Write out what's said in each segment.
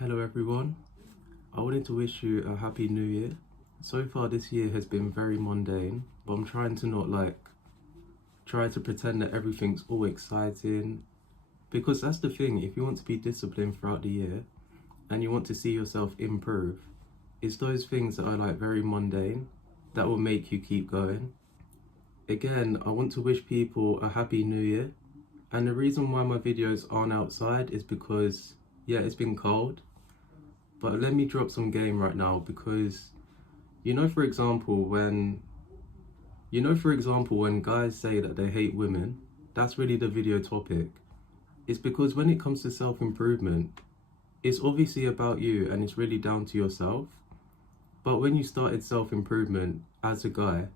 Hello everyone, I wanted to wish you a happy new year. So far this year has been very mundane, but I'm trying to not try to pretend that everything's all exciting, because that's the thing. If you want to be disciplined throughout the year and you want to see yourself improve, it's those things that are very mundane that will make you keep going. Again, I want to wish people a happy new year, and the reason why my videos aren't outside is because it's been cold. But let me drop some game right now, because for example, when guys say that they hate women, that's really the video topic. It's because when it comes to self-improvement, it's obviously about you and it's really down to yourself. But when you started self-improvement as a guy,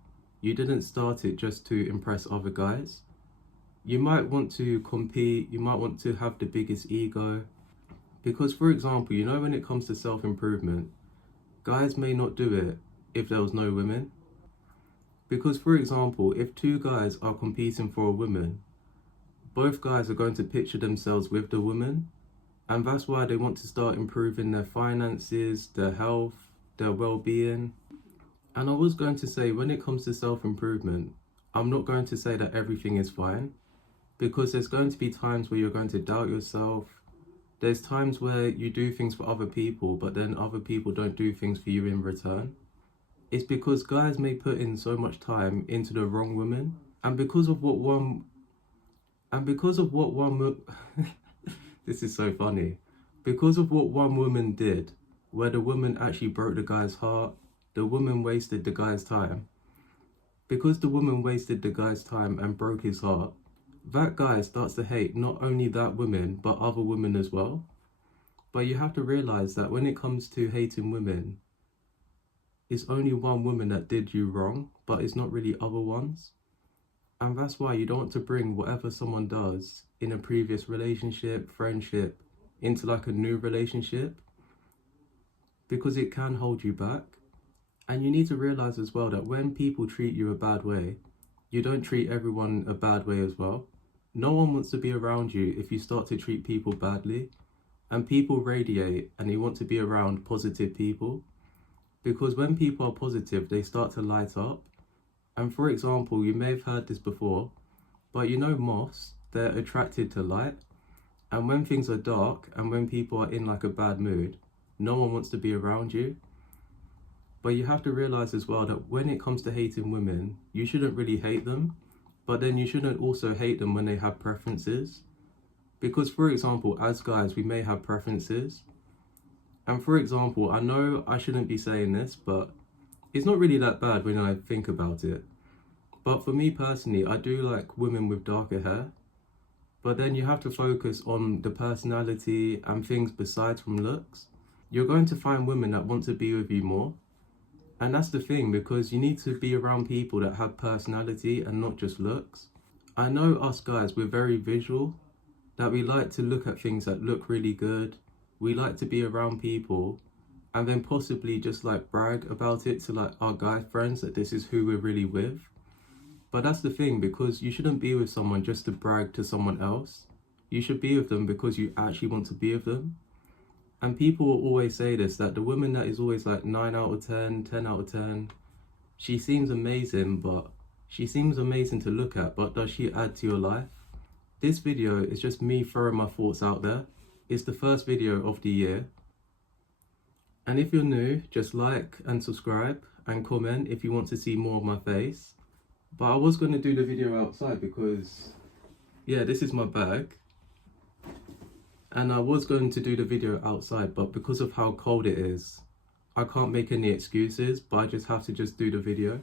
you didn't start it just to impress other guys. You might want to compete, you might want to have the biggest ego. Because, for example, when it comes to self-improvement, guys may not do it if there was no women. Because, for example, if two guys are competing for a woman, both guys are going to picture themselves with the woman, and that's why they want to start improving their finances, their health, their well-being. And I was going to say, when it comes to self-improvement, I'm not going to say that everything is fine, because there's going to be times where you're going to doubt yourself. There's times where you do things for other people, but then other people don't do things for you in return. It's because guys may put in so much time into the wrong woman, and because of what one this is so funny. Because of what one woman did, where the woman actually broke the guy's heart, the woman wasted the guy's time. Because the woman wasted the guy's time and broke his heart, that guy starts to hate not only that woman, but other women as well. But you have to realize that when it comes to hating women, it's only one woman that did you wrong, but it's not really other ones. And that's why you don't want to bring whatever someone does in a previous relationship, friendship, into a new relationship, because it can hold you back. And you need to realize as well that when people treat you a bad way, you don't treat everyone a bad way as well. No one wants to be around you if you start to treat people badly. And people radiate and they want to be around positive people. Because when people are positive, they start to light up. And for example, you may have heard this before, but moths, they're attracted to light. And when things are dark and when people are in a bad mood, no one wants to be around you. But you have to realize as well that when it comes to hating women, you shouldn't really hate them, but then you shouldn't also hate them when they have preferences. Because, for example, as guys, we may have preferences. And for example, I know I shouldn't be saying this, but it's not really that bad when I think about it. But for me personally, I do like women with darker hair. But then you have to focus on the personality and things besides from looks. You're going to find women that want to be with you more. And that's the thing, because you need to be around people that have personality and not just looks. I know us guys, we're very visual, that we like to look at things that look really good. We like to be around people and then possibly just brag about it to our guy friends that this is who we're really with. But that's the thing, because you shouldn't be with someone just to brag to someone else. You should be with them because you actually want to be with them. And people will always say this, that the woman that is always 9 out of 10, 10 out of 10, she seems amazing, but she seems amazing to look at, but does she add to your life? This video is just me throwing my thoughts out there. It's the first video of the year. And if you're new, just like and subscribe and comment if you want to see more of my face. But I was going to do the video outside because, this is my bag. And I was going to do the video outside, but because of how cold it is, I can't make any excuses, but I just have to do the video.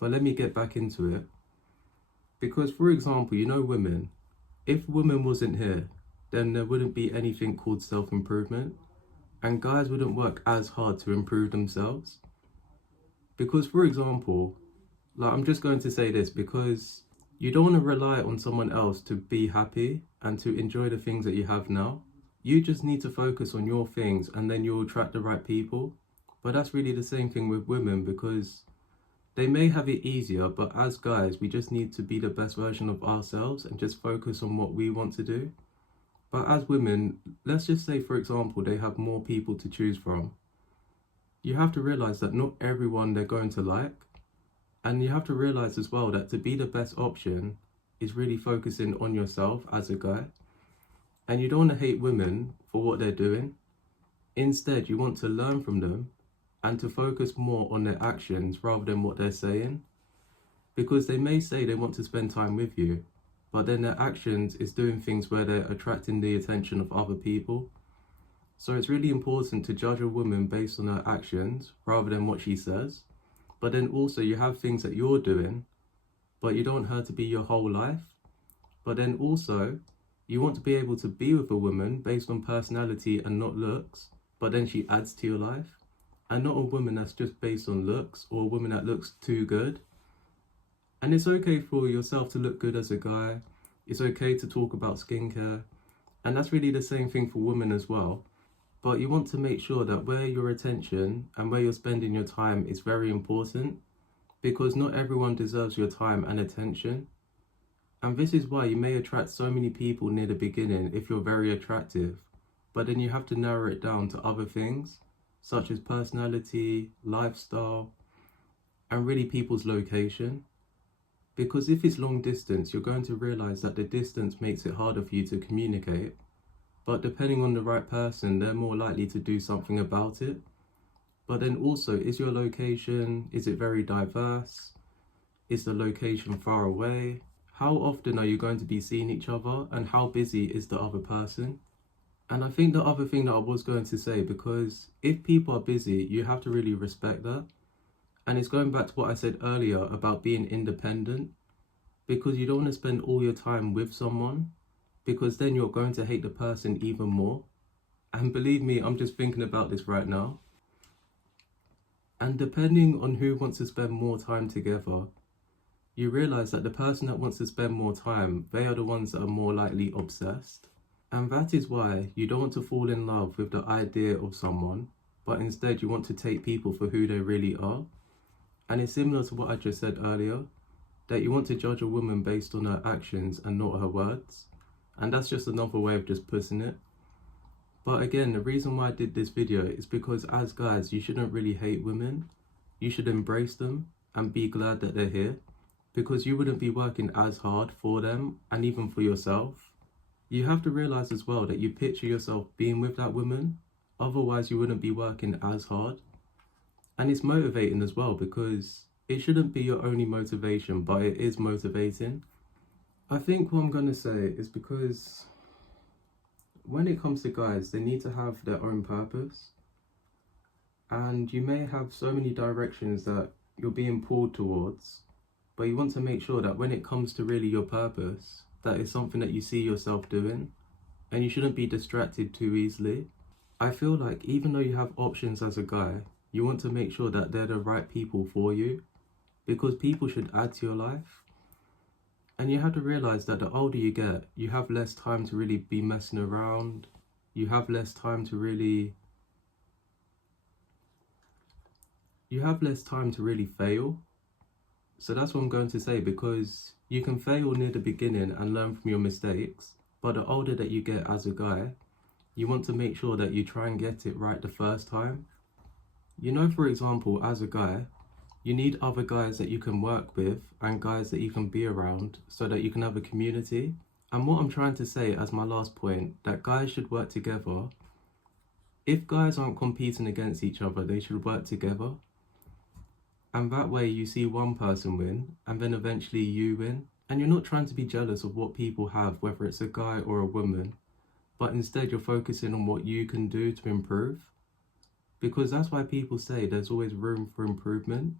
But let me get back into it. Because, for example, women, if women wasn't here, then there wouldn't be anything called self-improvement. And guys wouldn't work as hard to improve themselves. Because, for example, I'm just going to say this, because you don't want to rely on someone else to be happy and to enjoy the things that you have now. You just need to focus on your things and then you'll attract the right people. But that's really the same thing with women, because they may have it easier, but as guys, we just need to be the best version of ourselves and just focus on what we want to do. But as women, let's just say, for example, they have more people to choose from. You have to realize that not everyone they're going to like. And you have to realize as well that to be the best option is really focusing on yourself as a guy. And you don't want to hate women for what they're doing. Instead, you want to learn from them and to focus more on their actions rather than what they're saying. Because they may say they want to spend time with you, but then their actions is doing things where they're attracting the attention of other people. So it's really important to judge a woman based on her actions rather than what she says. But then also you have things that you're doing, but you don't want her to be your whole life. But then also you want to be able to be with a woman based on personality and not looks, but then she adds to your life. And not a woman that's just based on looks, or a woman that looks too good. And it's okay for yourself to look good as a guy. It's okay to talk about skincare. And that's really the same thing for women as well. But you want to make sure that where your attention and where you're spending your time is very important, because not everyone deserves your time and attention. And this is why you may attract so many people near the beginning if you're very attractive, but then you have to narrow it down to other things, such as personality, lifestyle, and really people's location. Because if it's long distance, you're going to realize that the distance makes it harder for you to communicate. But depending on the right person, they're more likely to do something about it. But then also, is your location, is it very diverse? Is the location far away? How often are you going to be seeing each other? And how busy is the other person? And I think the other thing that I was going to say, because if people are busy, you have to really respect that. And it's going back to what I said earlier about being independent, because you don't want to spend all your time with someone, because then you're going to hate the person even more. And believe me, I'm just thinking about this right now. And depending on who wants to spend more time together, you realize that the person that wants to spend more time, they are the ones that are more likely obsessed. And that is why you don't want to fall in love with the idea of someone, but instead you want to take people for who they really are. And it's similar to what I just said earlier, that you want to judge a woman based on her actions and not her words. And that's just another way of just putting it. But again, the reason why I did this video is because as guys, you shouldn't really hate women. You should embrace them and be glad that they're here, because you wouldn't be working as hard for them and even for yourself. You have to realize as well that you picture yourself being with that woman, otherwise you wouldn't be working as hard. And it's motivating as well, because it shouldn't be your only motivation, but it is motivating. I think what I'm going to say is because when it comes to guys, they need to have their own purpose. And you may have so many directions that you're being pulled towards, but you want to make sure that when it comes to really your purpose, that is something that you see yourself doing, and you shouldn't be distracted too easily. I feel like even though you have options as a guy, you want to make sure that they're the right people for you, because people should add to your life. And you have to realize that the older you get, you have less time to really be messing around. You have less time to really fail. So that's what I'm going to say, because you can fail near the beginning and learn from your mistakes, but the older that you get as a guy, you want to make sure that you try and get it right the first time. You know, for example, as a guy, you need other guys that you can work with and guys that you can be around so that you can have a community. And what I'm trying to say as my last point, that guys should work together. If guys aren't competing against each other, they should work together. And that way you see one person win, and then eventually you win. And you're not trying to be jealous of what people have, whether it's a guy or a woman, but instead you're focusing on what you can do to improve. Because that's why people say there's always room for improvement.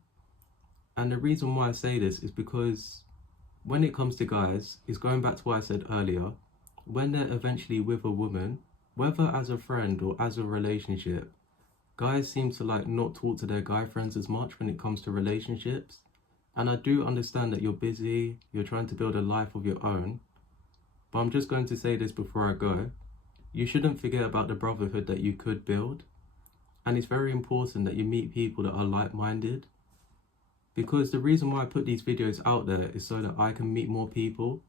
And the reason why I say this is because when it comes to guys, it's going back to what I said earlier, when they're eventually with a woman, whether as a friend or as a relationship, guys seem to not talk to their guy friends as much when it comes to relationships. And I do understand that you're busy, you're trying to build a life of your own, but I'm just going to say this before I go. You shouldn't forget about the brotherhood that you could build. And it's very important that you meet people that are like-minded. Because the reason why I put these videos out there is so that I can meet more people.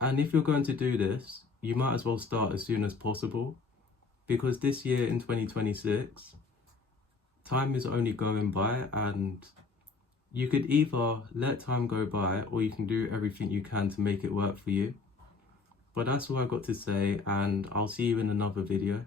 And if you're going to do this, you might as well start as soon as possible, because this year in 2026, time is only going by, and you could either let time go by or you can do everything you can to make it work for you. But that's all I got to say, and I'll see you in another video.